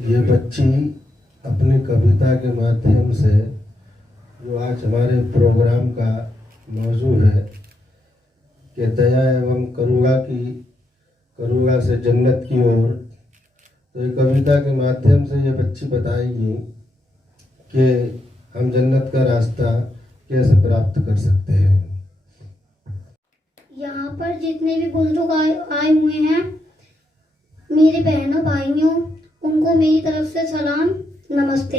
ये बच्ची अपनी कविता के माध्यम से जो आज हमारे प्रोग्राम का मौजू है कि दया एवं करुणा से जन्नत की ओर, तो ये कविता के माध्यम से ये बच्ची बताएगी कि हम जन्नत का रास्ता कैसे प्राप्त कर सकते हैं। यहाँ पर जितने भी बुजुर्ग आए हुए हैं, मेरे बहनों भाइयों, उनको मेरी तरफ से सलाम, नमस्ते।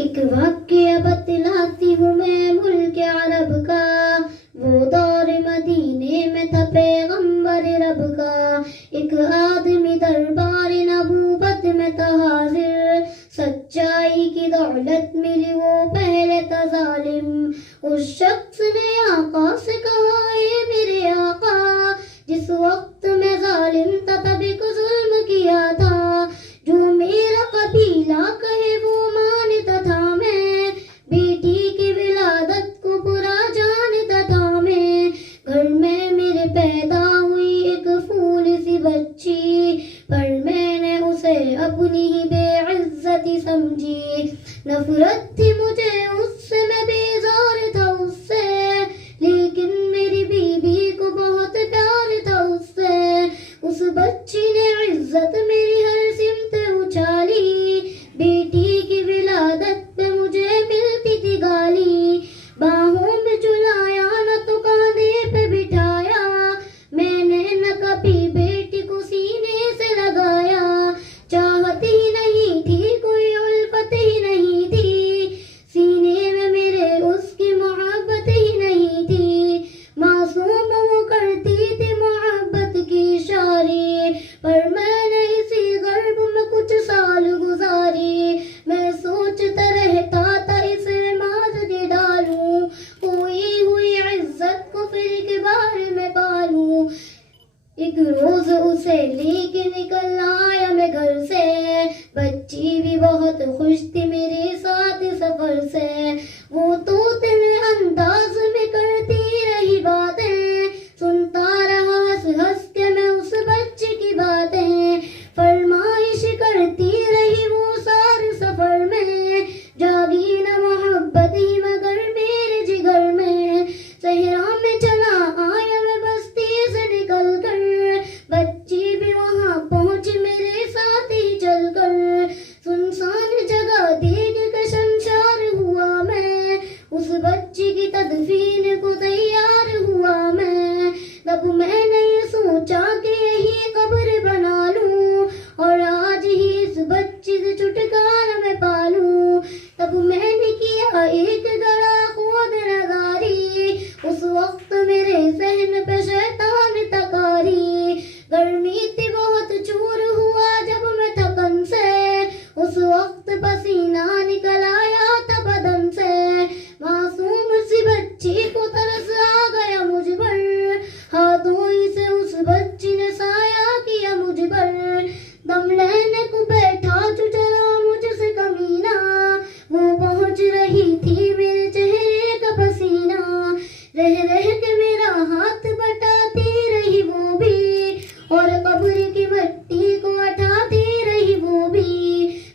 एक वाक़या बतलाती हूँ मैं मुल्क अरब का, वो दौर मदीने में था पैगंबर रब का। एक आदमी दरबार नबूवत में था हाजिर, सच्चाई की दौलत मिली वो पहले था जालिम। उस शख्स ने आका से कहा, ए मेरे आका, जिस वक्त मैं जालिम था तभी को जुल्म किया था, जो मेरा कबीला कहे वो मानता था मैं, बेटी की विलादत को बुरा जानता था मैं। घर में मेरे पैदा हुई एक फूल सी बच्ची, पर मैंने उसे अपनी ही बेइज्जती समझी। नफरत थी मुझे उससे, मैं बेजार था उससे, लेकिन मेरी बीबी को बहुत प्यार था उससे। उस बच्ची ने इज्जत मेरी हर सिमत उछाली, बेटी की विलादत पे मुझे मिलती थी गाली। बाहों में झुलाया न तो कांधे पे बिठाया, मैंने न कभी बेटी को सीने से लगाया। चाहत ही नहीं थी, कोई उल्फत ही नहीं थी, सीने में मेरे उसकी मोहब्बत ही नहीं थी। मासूम वो करती थी मोहब्बत की इशारे, पर मैंने इसी गर्भ में कुछ साल गुजारे। मैं सोचता रहता था इसे मार के डालूं, खोई हुई इज्जत को फिर एक बार में पालूं। एक रोज उसे लेके निकल आया मैं घर से, बच्ची भी बहुत खुश थी मेरे साथ सफर से। वो तोते में अंदाज में करती रही बातें, सुनता रहा हंस हंस के मैं उस बच्चे की बातें। फरमाइश करती रही वो सारे सफर में, जागी न मोहब्बत ही मगर मेरे जिगर में। सहरा में चला आया मैं बस्ती से निकल कर, बच्ची भी वहाँ पहुँची मेरे साथ ही चल कर। सुनसान जगह देख कर शमशार हुआ मैं, उस बच्ची की तदफीन को तैयार हुआ मैं। तब मैंने ये सोचा कि यही कब्र बना लूं, और आज ही इस बच्ची से छुटकारा मैं पालूं। तब मैंने किया एक गड़ा खुद नजारी, उस वक्त मेरे सहन पे शैतान तकारी। गर्मी थी बहुत, चूर हुआ जब मैं थकन से, उस वक्त पसीना निकल आया था बदन से। मासूम सी बच्ची को तरस आ गया मुझ पर, हाथों ही से उस बच्ची ने साया किया मुझ पर। दम लेने को बैठा जो चला मुझसे कमीना, वो पहुंच रही थी मेरे चेहरे का पसीना। रह रह के मेरा हाथ बटाती रही वो भी, और कब्र की मिट्टी को हटाती रही वो भी।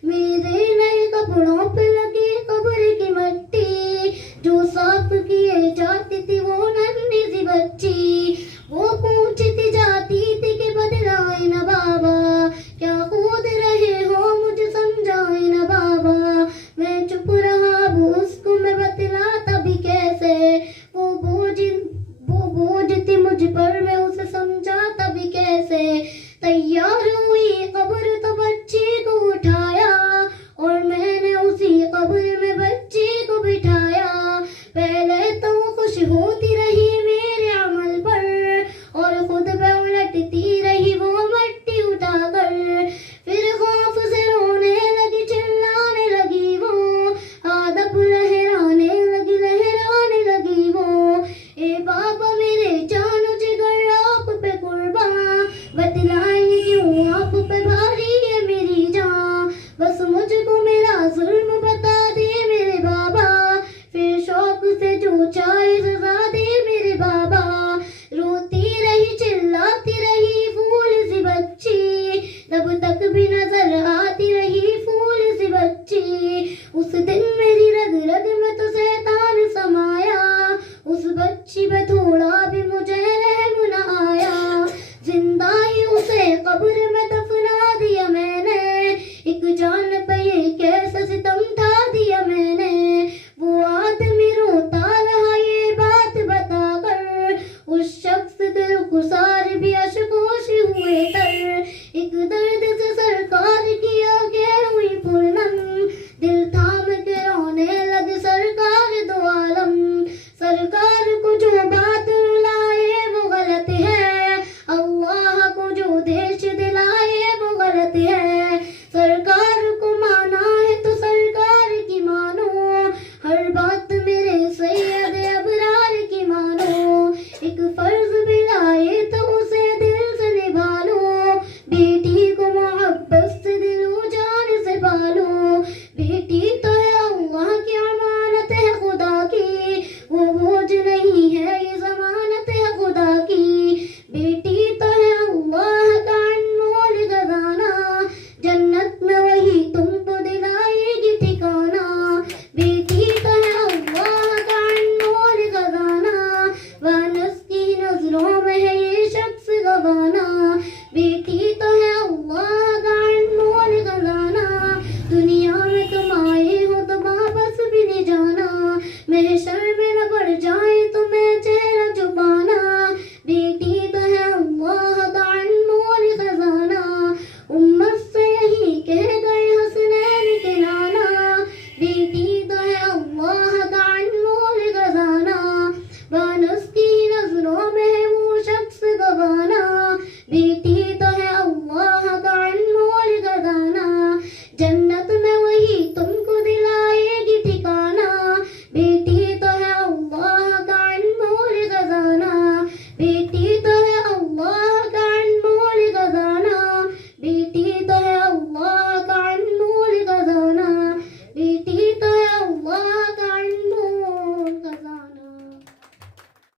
मेरे नए कपड़ों पे लगी कब्र की मिट्टी, जो साफ किए जाती थी वो नन्ही सी बच्ची। वो पूछती जाती थी कि बदलाए न बाबा, क्या खुद रहे हो मुझे समझाए न बाबा। मैं चुप रहा, वो उसको मैं बतलाता भी कैसे, वो बोझ थी मुझ पर, मैं उसे समझाता भी कैसे। तैयार हुई कब्र तो